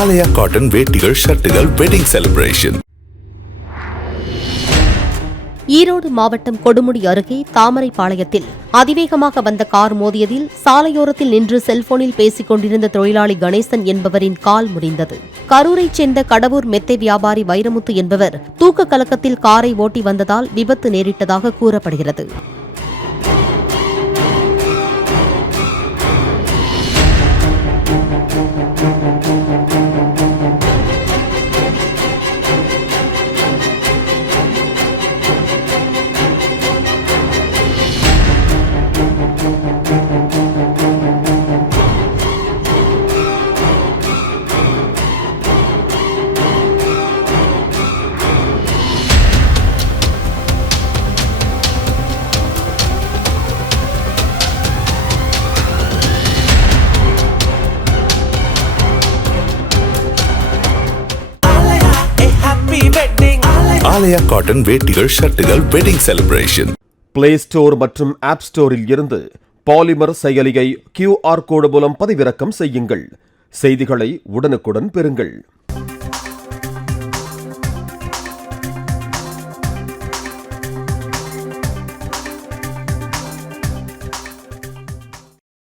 ஆலயா cotton வேட்டிகள், ஷர்ட்டுகள், wedding celebration. Erode மாவட்டம் கொடுமுடி அருகே தாமரைப்பாளையத்தில் அதிவேகமாக வந்த கார் மோதியதில் சாலையோரத்தில் நின்று செல்போனில் பேசிக் கொண்டிருந்த தொழிலாளி கணேசன் என்பவரின் கால் முறிந்தது. கரூரைச் சேர்ந்த கடவூர் மெத்தை வியாபாரி வைரமுத்து என்பவர் தூக்க கலக்கத்தில் காரை ஓட்டி வந்ததால் விபத்து நேரிட்டதாக கூறப்படுகிறது. ஆலயா காட்டன் வேட்டிகள், ஷர்ட்டுகள், வெட்டிங் செலிப்ரேஷன். பிளே ஸ்டோர் மற்றும் ஆப் ஸ்டோரில் இருந்து பாலிமர் செயலியை QR கோடு மூலம் பதிவிறக்கம் செய்யுங்கள். செய்திகளை உடனுக்குடன் பெறுங்கள்.